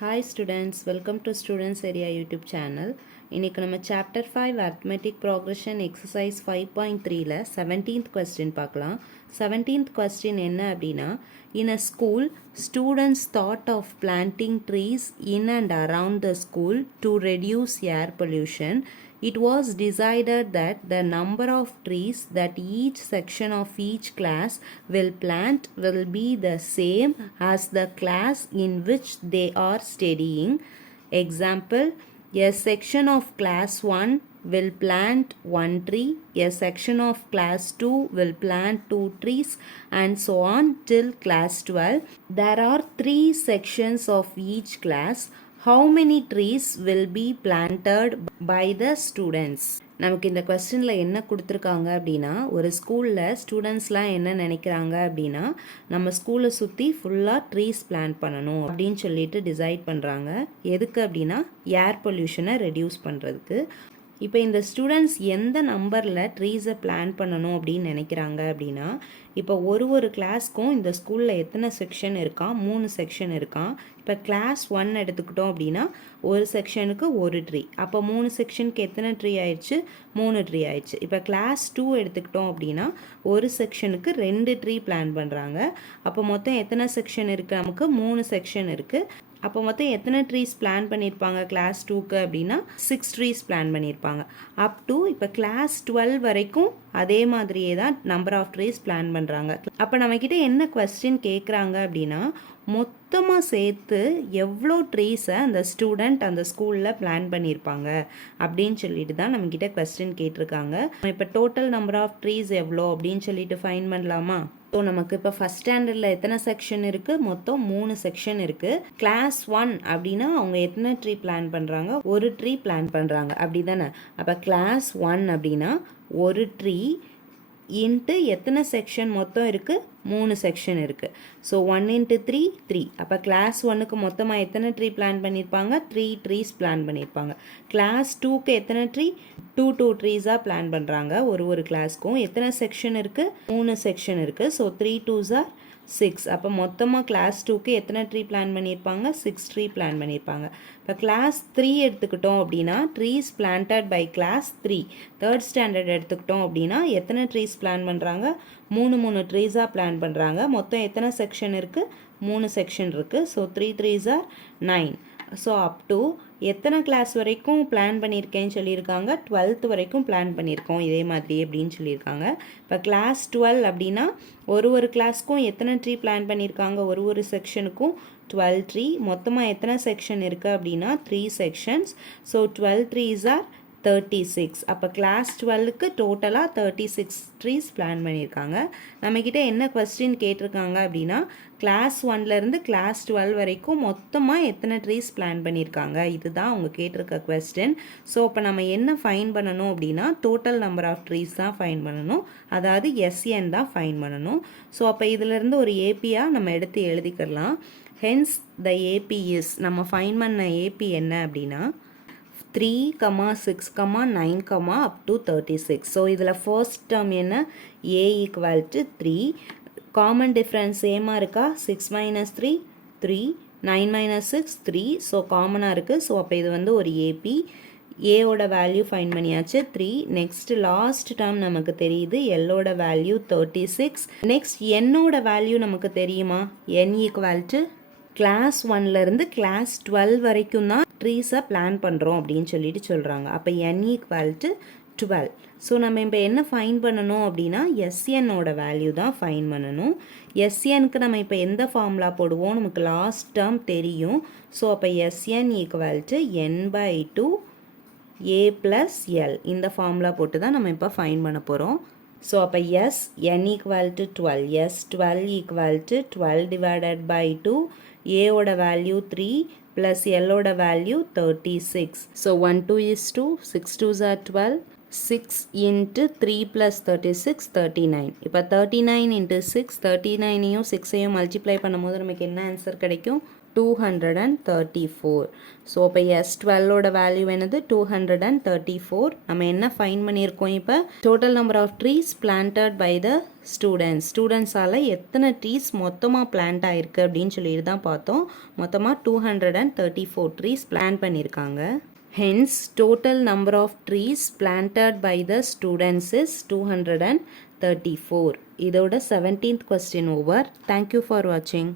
Hi students, welcome to Students Area YouTube channel. இன்னைக்கு நம்ம chapter 5 arithmetic progression exercise 5.3ல 17th question பார்க்கலாம். 17th question என்ன அப்படின்னா, in a school, students thought of planting trees in and around the school to reduce air pollution. It was decided that the number of trees that each section of each class will plant will be the same as the class in which they are studying. Example, a section of class 1 will plant 1 tree, a section of class 2 will plant 2 trees, and so on till class 12. There are 3 sections of each class. How many trees will be planted by the students? நமக்கு இந்த கொஸ்டினில் என்ன கொடுத்துருக்காங்க அப்படின்னா, ஒரு ஸ்கூலில் ஸ்டூடெண்ட்ஸ்லாம் என்ன நினைக்கிறாங்க அப்படின்னா, நம்ம ஸ்கூலை சுற்றி ஃபுல்லாக ட்ரீஸ் பிளான்ட் பண்ணணும் அப்படின்னு சொல்லிட்டு டிசைட் பண்ணுறாங்க. எதுக்கு அப்படின்னா, ஏர் பொல்யூஷனை ரெடியூஸ் பண்ணுறதுக்கு. இப்போ இந்த ஸ்டூடெண்ட்ஸ் எந்த நம்பரில் ட்ரீஸை பிளான் பண்ணணும் அப்படின்னு நினைக்கிறாங்க அப்படின்னா, இப்போ ஒரு கிளாஸ்க்கும் இந்த ஸ்கூலில் எத்தனை செக்ஷன் இருக்கான், 3 செக்ஷன் இருக்கான். இப்போ கிளாஸ் 1 எடுத்துக்கிட்டோம் அப்படின்னா ஒரு செக்ஷனுக்கு ஒரு ட்ரீ, அப்போ 3 செக்ஷனுக்கு எத்தனை ட்ரீ ஆயிடுச்சு, 3 ட்ரீ ஆயிடுச்சு. இப்போ கிளாஸ் 2 எடுத்துக்கிட்டோம் அப்படின்னா ஒரு செக்ஷனுக்கு 2 ட்ரீ பிளான் பண்ணுறாங்க. அப்போ மொத்தம் எத்தனை செக்ஷன் இருக்குது, நமக்கு 3 செக்ஷன் இருக்குது. அப்போ மொத்தம் எத்தனை ட்ரீஸ் பிளான் பண்ணியிருப்பாங்க கிளாஸ் 2க்கு அப்படின்னா 6 ட்ரீஸ் பிளான் பண்ணியிருப்பாங்க. அப் டு இப்போ கிளாஸ் 12 வரைக்கும் அதே மாதிரியே தான் நம்பர் ஆஃப் ட்ரீஸ் பிளான் பண்ணுறாங்க. அப்போ நம்மக்கிட்ட என்ன கொஸ்டின் கேட்குறாங்க அப்படின்னா, மொத்தமாக சேர்த்து எவ்வளோ ட்ரீஸை அந்த ஸ்டூடெண்ட் அந்த ஸ்கூலில் பிளான் பண்ணியிருப்பாங்க அப்படின்னு சொல்லிட்டு தான் நம்மக்கிட்ட கொஸ்டின் கேட்டிருக்காங்க. இப்போ டோட்டல் நம்பர் ஆஃப் ட்ரீஸ் எவ்வளோ அப்படின்னு சொல்லிட்டு ஃபைன் பண்ணலாமா? ஸோ நமக்கு இப்போ ஃபஸ்ட் ஸ்டாண்டர்டில் எத்தனை செக்ஷன் இருக்குது, மொத்தம் 3 செக்ஷன் இருக்குது. கிளாஸ் 1 அப்படின்னா அவங்க எத்தனை ட்ரீ பிளான் பண்ணுறாங்க, ஒரு ட்ரீ பிளான் பண்ணுறாங்க அப்படி தானே. அப்போ கிளாஸ் 1 அப்படின்னா ஒரு ட்ரீ இன்ட்டு எத்தனை செக்ஷன் மொத்தம் இருக்குது, 3 செக்ஷன் இருக்குது. ஸோ 1 × 3 3. அப்போ கிளாஸ் 1க்கு மொத்தமாக எத்தனை ட்ரீ பிளான் பண்ணியிருப்பாங்க, 3 ட்ரீஸ் பிளான் பண்ணியிருப்பாங்க. கிளாஸ் 2க்கு எத்தனை ட்ரீ, 2 ட்ரீஸாக பிளான் பண்ணுறாங்க. ஒரு கிளாஸ்க்கும் எத்தனை செக்ஷன் இருக்குது, 3 செக்ஷன் இருக்குது. So 3 2s are 6. அப்போ மொத்தமாக கிளாஸ் 2க்கு எத்தனை ட்ரீ பிளான் பண்ணியிருப்பாங்க, 6 ட்ரீ பிளான் பண்ணியிருப்பாங்க. இப்போ கிளாஸ் 3 எடுத்துக்கிட்டோம் அப்படின்னா trees planted by class 3. Third standard எடுத்துக்கிட்டோம் அப்படின்னா எத்தனை ட்ரீஸ் பிளான் பண்ணுறாங்க, 3 ட்ரீஸாக பிளான் பண்ணுறாங்க. மொத்தம் எத்தனை செக்ஷன் இருக்குது, 3 செக்ஷன் இருக்குது. So 3 3s are 9. So up to எத்தனை கிளாஸ் வரைக்கும் பிளான் பண்ணியிருக்கேன்னு சொல்லியிருக்காங்க, 12th வரைக்கும் பிளான் பண்ணியிருக்கோம் இதே மாதிரி அப்படின்னு சொல்லியிருக்காங்க. இப்போ கிளாஸ் 12 அப்படின்னா ஒரு கிளாஸ்க்கும் எத்தனை ட்ரீ பிளான் பண்ணியிருக்காங்க, ஒரு செக்ஷனுக்கும் 12 ட்ரீ. மொத்தமாக எத்தனை செக்ஷன் இருக்குது அப்படின்னா 3 செக்ஷன்ஸ். So 12 3s are 36. அப்போ கிளாஸ் 12க்கு டோட்டலாக 36 ட்ரீஸ் பிளான் பண்ணியிருக்காங்க. நம்மக்கிட்ட என்ன கொஸ்டின் கேட்டிருக்காங்க அப்படின்னா, கிளாஸ் 1லேருந்து கிளாஸ் 12 வரைக்கும் மொத்தமாக எத்தனை ட்ரீஸ் பிளான் பண்ணியிருக்காங்க, இதுதான் அவங்க கேட்டிருக்க கொஸ்டின். ஸோ இப்போ நம்ம என்ன ஃபைன் பண்ணணும் அப்படின்னா, டோட்டல் நம்பர் ஆஃப் ட்ரீஸ் தான் ஃபைன் பண்ணணும், அதாவது SN தான் ஃபைன் பண்ணணும். ஸோ அப்போ இதிலேருந்து ஒரு ஏபியாக நம்ம எடுத்து எழுதிக்கலாம். ஹென்ஸ் த ஏபி இஸ், நம்ம ஃபைன் பண்ண ஏபி என்ன அப்படின்னா 3, 6, 9, up to 36. ஸோ இதில் ஃபர்ஸ்ட் டேர்ம் என்ன, A = 3. காமன் டிஃப்ரென்ஸ் சேமாக இருக்கா, 6 - 3 3, 9 - 6 3. ஸோ காமனாக இருக்குது. ஸோ அப்போ இது வந்து ஒரு ஏபி. ஏவோட வேல்யூ ஃபைன் பண்ணியாச்சு 3. நெக்ஸ்ட் லாஸ்ட் டேர்ம் நமக்கு தெரியுது, எல்லோட வேல்யூ 36. நெக்ஸ்ட் என்னோட வேல்யூ நமக்கு தெரியுமா, N = கிளாஸ் 1லேருந்து கிளாஸ் 12 வரைக்கும் தான் ட்ரீஸை பிளான் பண்ணுறோம் அப்படின்னு சொல்லிட்டு சொல்கிறாங்க. அப்போ N = 12. ஸோ நம்ம இப்போ என்ன ஃபைன் பண்ணணும் அப்படின்னா SNோட வேல்யூ தான் ஃபைன் பண்ணணும். SNக்கு நம்ம இப்போ எந்த ஃபார்முலா போடுவோம், நமக்கு லாஸ்ட் டேர்ம் தெரியும். ஸோ அப்போ SN = N/2 A + L. இந்த ஃபார்முலா போட்டு தான் நம்ம இப்போ ஃபைன் பண்ண போகிறோம். ஸோ அப்போ N = 12. S12 = 12 divided by 2. ஏவோட வேல்யூ 3 ப்ளஸ் எல்லோட value 36. So 1 2 is 2, 6 2s are 12, 6 × 3 + 36 39. இப்போ 39 × 6, 39ஐயும் 6ஐயும் மல்டிப்ளை பண்ணும்போது நமக்கு என்ன ஆன்சர் கிடைக்கும், 234. ஸோ இப்போ S12ஓட வேல்யூ என்னது 234. நம்ம என்ன ஃபைன் பண்ணியிருக்கோம் இப்போ total number of trees planted by the ஸ்டூடெண்ட்ஸால் எத்தனை ட்ரீஸ் மொத்தமாக பிளான்ட் ஆகிருக்கு அப்படின்னு சொல்லிட்டு தான் பார்த்தோம். மொத்தமாக 234 ட்ரீஸ் பிளான் பண்ணியிருக்காங்க. Hence, total number of trees planted by the students is 234. இதோட 17th question over. Thank you for watching.